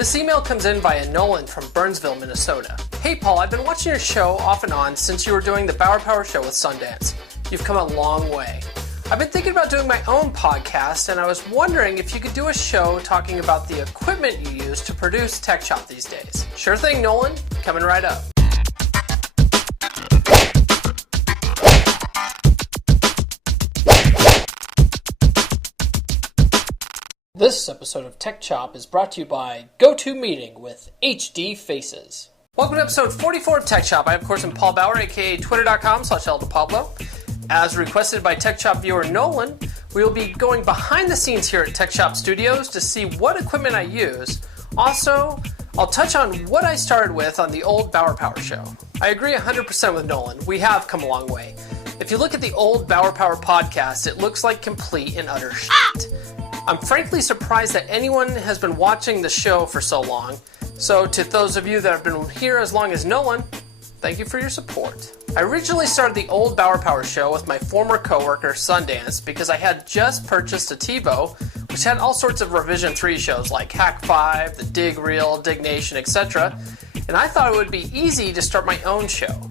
This email comes in via Nolan from Burnsville, Minnesota. Hey Paul, I've been watching your show off and on since you were doing the Bauer Power Show with Sundance. You've come a long way. I've been thinking about doing my own podcast, and I was wondering if you could do a show talking about the equipment you use to produce Tech Chop these days. Sure thing, Nolan. Coming right up. This episode of Tech Chop is brought to you by GoToMeeting with HD Faces. Welcome to episode 44 of Tech Chop. I, of course, am Paul Bauer, aka twitter.com/ElDePablo. As requested by Tech Chop viewer Nolan, we will be going behind the scenes here at Tech Chop Studios to see what equipment I use. Also, I'll touch on what I started with on the old Bauer Power Show. I agree 100% with Nolan. We have come a long way. If you look at the old Bauer Power podcast, it looks like complete and utter shit. I'm frankly surprised that anyone has been watching the show for so long. So to those of you that have been here as long as Nolan, thank you for your support. I originally started the old Bauer Power Show with my former coworker Sundance because I had just purchased a TiVo, which had all sorts of Revision 3 shows like Hack 5, The Dig Reel, Dig Nation, etc. And I thought it would be easy to start my own show.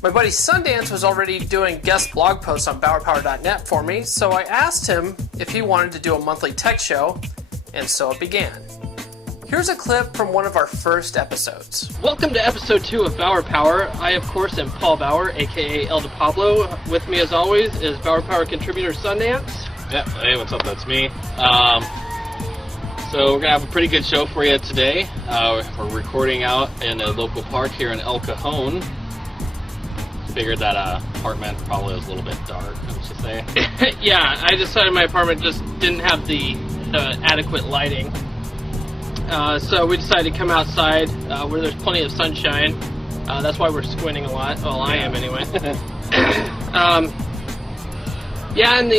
My buddy Sundance was already doing guest blog posts on BauerPower.net for me, so I asked him if he wanted to do a monthly tech show, and so it began. Here's a clip from one of our first episodes. Welcome to episode 2 of Bauer Power. I, of course, am Paul Bauer, aka ElDePablo. With me, as always, is Bauer Power contributor Sundance. Yeah, hey, what's up? That's me. So we're going to have a pretty good show for you today. We're recording out in a local park here in El Cajon. Figured that apartment probably was a little bit dark, don't you say? Yeah, I decided my apartment just didn't have the adequate lighting. So we decided to come outside where there's plenty of sunshine. That's why we're squinting a lot. Well, I am anyway. Yeah, and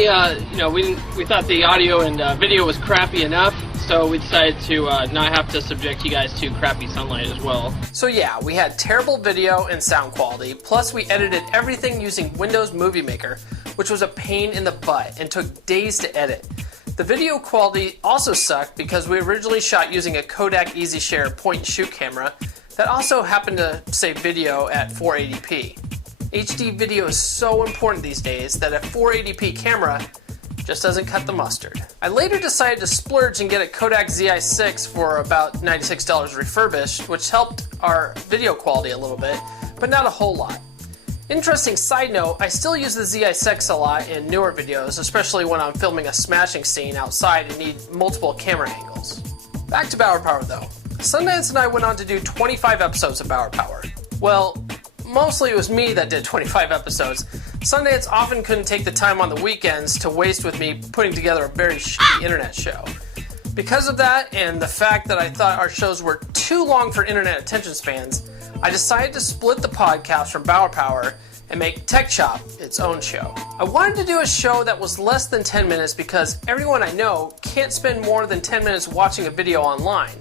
we thought the audio and video was crappy enough, so we decided to not have to subject you guys to crappy sunlight as well. So yeah, we had terrible video and sound quality, plus we edited everything using Windows Movie Maker, which was a pain in the butt and took days to edit. The video quality also sucked because we originally shot using a Kodak EasyShare point-and-shoot camera that also happened to save video at 480p. HD video is so important these days that a 480p camera just doesn't cut the mustard. I later decided to splurge and get a Kodak ZI6 for about $96 refurbished, which helped our video quality a little bit, but not a whole lot. Interesting side note, I still use the ZI6 a lot in newer videos, especially when I'm filming a smashing scene outside and need multiple camera angles. Back to Bauer Power though. Sundance and I went on to do 25 episodes of Bauer Power. Well, mostly it was me that did 25 episodes. Sundance often couldn't take the time on the weekends to waste with me putting together a very shitty internet show. Because of that, and the fact that I thought our shows were too long for internet attention spans, I decided to split the podcast from Bauer Power and make Tech Chop its own show. I wanted to do a show that was less than 10 minutes because everyone I know can't spend more than 10 minutes watching a video online.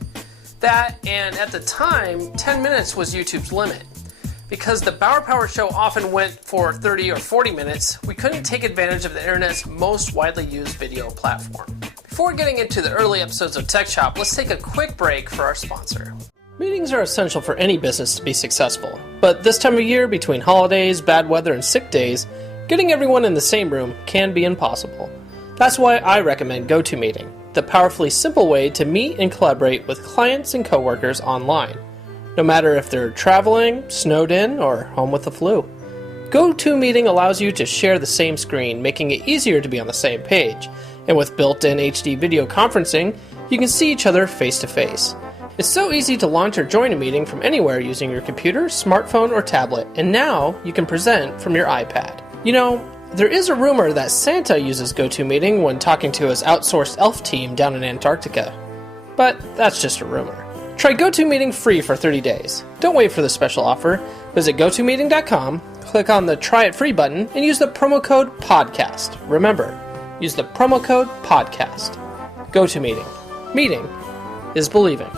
That, and at the time, 10 minutes was YouTube's limit. Because the Bauer Power Show often went for 30 or 40 minutes, we couldn't take advantage of the internet's most widely used video platform. Before getting into the early episodes of Tech Chop, let's take a quick break for our sponsor. Meetings are essential for any business to be successful, but this time of year, between holidays, bad weather, and sick days, getting everyone in the same room can be impossible. That's why I recommend GoToMeeting, the powerfully simple way to meet and collaborate with clients and coworkers online, no matter if they're traveling, snowed in, or home with the flu. GoToMeeting allows you to share the same screen, making it easier to be on the same page, and with built-in HD video conferencing, you can see each other face to face. It's so easy to launch or join a meeting from anywhere using your computer, smartphone, or tablet, and now you can present from your iPad. You know, there is a rumor that Santa uses GoToMeeting when talking to his outsourced elf team down in Antarctica. But that's just a rumor. Try GoToMeeting free for 30 days. Don't wait for the special offer. Visit GoToMeeting.com, click on the Try It Free button, and use the promo code PODCAST. Remember, use the promo code PODCAST. GoToMeeting. Meeting is believing.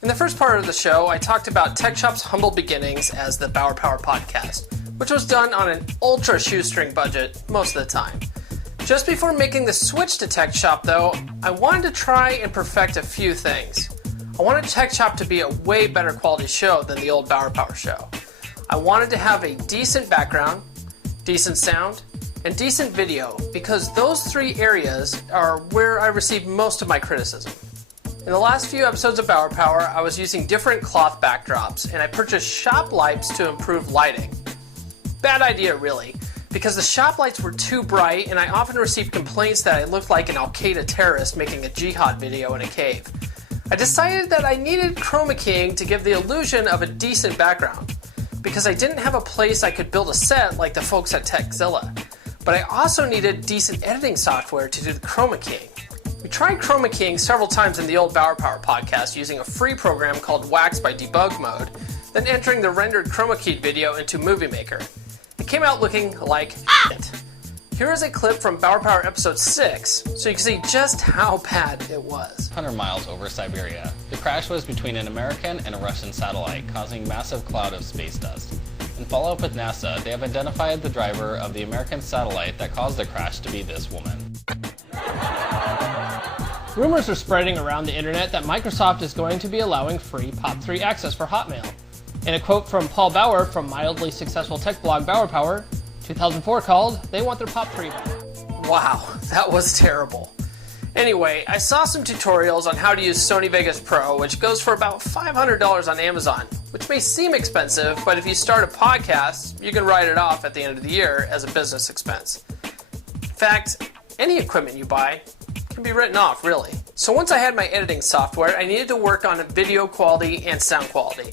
In the first part of the show, I talked about Tech Chop's humble beginnings as the Bauer Power podcast, which was done on an ultra shoestring budget most of the time. Just before making the switch to Tech Shop though, I wanted to try and perfect a few things. I wanted Tech Shop to be a way better quality show than the old Bauer Power show. I wanted to have a decent background, decent sound, and decent video because those three areas are where I receive most of my criticism. In the last few episodes of Bauer Power, I was using different cloth backdrops and I purchased shop lights to improve lighting. Bad idea really, because the shop lights were too bright and I often received complaints that I looked like an Al-Qaeda terrorist making a jihad video in a cave. I decided that I needed chroma keying to give the illusion of a decent background, because I didn't have a place I could build a set like the folks at Tekzilla. But I also needed decent editing software to do the chroma keying. We tried chroma keying several times in the old Bauer Power podcast using a free program called Wax by Debug Mode, then entering the rendered chroma keyed video into Movie Maker. It came out looking like shit. Here is a clip from Bauer Power episode 6, so you can see just how bad it was. 100 miles over Siberia. The crash was between an American and a Russian satellite, causing massive cloud of space dust. In follow-up with NASA, they have identified the driver of the American satellite that caused the crash to be this woman. Rumors are spreading around the internet that Microsoft is going to be allowing free POP3 access for Hotmail. In a quote from Paul Bauer from mildly successful tech blog Bauer Power, 2004 called, they want their POP3 back. Wow, that was terrible. Anyway, I saw some tutorials on how to use Sony Vegas Pro, which goes for about $500 on Amazon, which may seem expensive, but if you start a podcast, you can write it off at the end of the year as a business expense. In fact, any equipment you buy can be written off, really. So once I had my editing software, I needed to work on video quality and sound quality.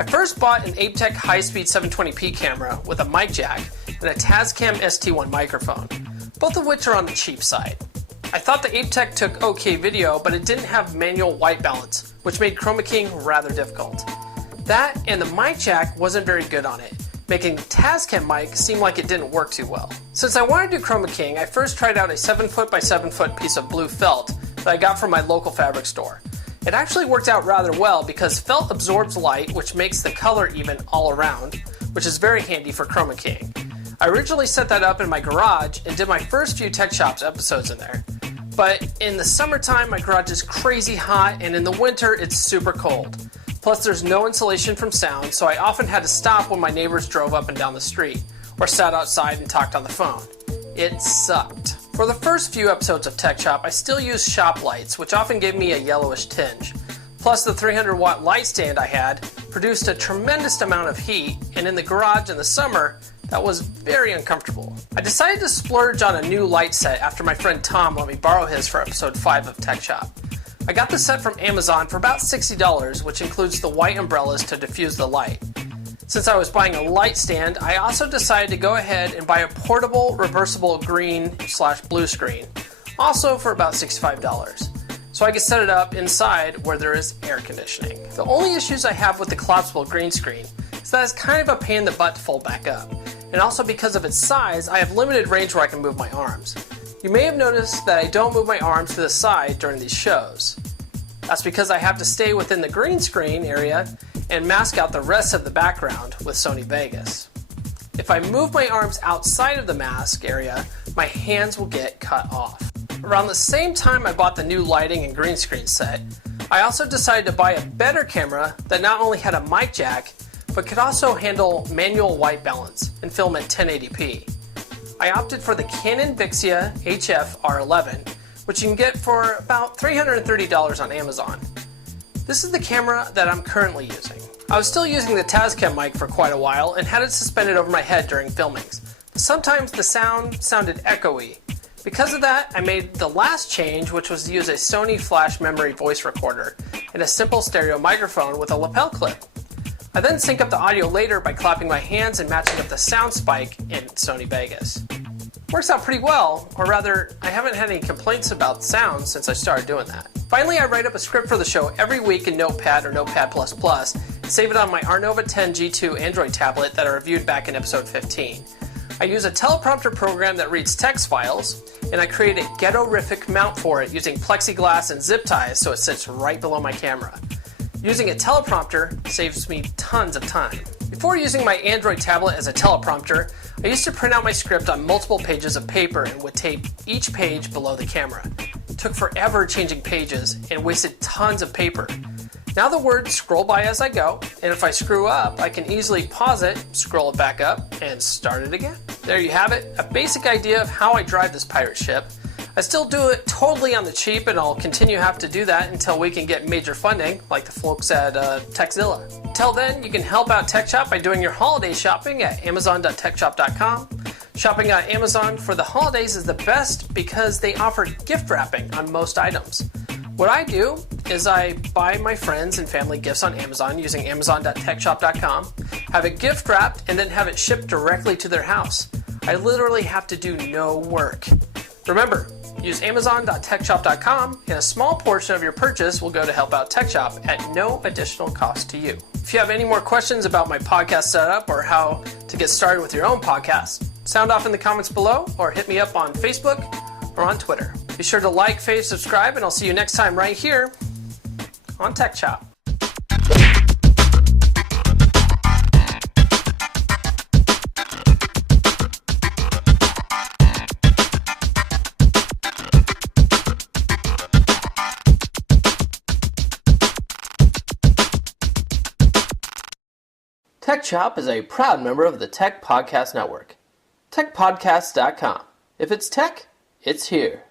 I first bought an Aptec high-speed 720p camera with a mic jack and a Tascam ST1 microphone, both of which are on the cheap side. I thought the Aptec took okay video, but it didn't have manual white balance, which made chroma keying rather difficult. That and the mic jack wasn't very good on it, making the Tascam mic seem like it didn't work too well. Since I wanted to do chroma keying, I first tried out a 7-foot by 7-foot piece of blue felt that I got from my local fabric store. It actually worked out rather well because felt absorbs light, which makes the color even all around, which is very handy for chroma keying. I originally set that up in my garage and did my first few Tech Shops episodes in there. But in the summertime, my garage is crazy hot, and in the winter, it's super cold. Plus, there's no insulation from sound, so I often had to stop when my neighbors drove up and down the street, or sat outside and talked on the phone. It sucked. For the first few episodes of Tech Shop, I still used shop lights, which often gave me a yellowish tinge. Plus, the 300-watt light stand I had produced a tremendous amount of heat, and in the garage in the summer, that was very uncomfortable. I decided to splurge on a new light set after my friend Tom let me borrow his for episode 5 of Tech Shop. I got the set from Amazon for about $60, which includes the white umbrellas to diffuse the light. Since I was buying a light stand, I also decided to go ahead and buy a portable, reversible green/blue screen, also for about $65. So I could set it up inside where there is air conditioning. The only issues I have with the collapsible green screen is that it's kind of a pain in the butt to fold back up. And also because of its size, I have limited range where I can move my arms. You may have noticed that I don't move my arms to the side during these shows. That's because I have to stay within the green screen area and mask out the rest of the background with Sony Vegas. If I move my arms outside of the mask area, my hands will get cut off. Around the same time I bought the new lighting and green screen set, I also decided to buy a better camera that not only had a mic jack, but could also handle manual white balance and film at 1080p. I opted for the Canon Vixia HF R11, which you can get for about $330 on Amazon. This is the camera that I'm currently using. I was still using the Tascam mic for quite a while and had it suspended over my head during filmings. But sometimes the sound sounded echoey. Because of that, I made the last change, which was to use a Sony Flash Memory voice recorder and a simple stereo microphone with a lapel clip. I then sync up the audio later by clapping my hands and matching up the sound spike in Sony Vegas. Works out pretty well, or rather, I haven't had any complaints about sound since I started doing that. Finally, I write up a script for the show every week in Notepad or Notepad++, and save it on my Arnova 10 G2 Android tablet that I reviewed back in episode 15. I use a teleprompter program that reads text files, and I create a ghetto-rific mount for it using plexiglass and zip ties so it sits right below my camera. Using a teleprompter saves me tons of time. Before using my Android tablet as a teleprompter, I used to print out my script on multiple pages of paper and would tape each page below the camera. It took forever changing pages and wasted tons of paper. Now the words scroll by as I go, and if I screw up, I can easily pause it, scroll it back up, and start it again. There you have it, a basic idea of how I drive this pirate ship. I still do it totally on the cheap, and I'll continue to have to do that until we can get major funding, like the folks at Techzilla. Until then, you can help out TechShop by doing your holiday shopping at amazon.techshop.com. Shopping at Amazon for the holidays is the best because they offer gift wrapping on most items. What I do is I buy my friends and family gifts on Amazon using amazon.techshop.com, have it gift wrapped, and then have it shipped directly to their house. I literally have to do no work. Remember, use amazon.techshop.com, and a small portion of your purchase will go to help out TechShop at no additional cost to you. If you have any more questions about my podcast setup or how to get started with your own podcast, sound off in the comments below or hit me up on Facebook or on Twitter. Be sure to like, fave, subscribe, and I'll see you next time right here on TechShop. TechShop is a proud member of the Tech Podcast Network. TechPodcasts.com. If it's tech, it's here.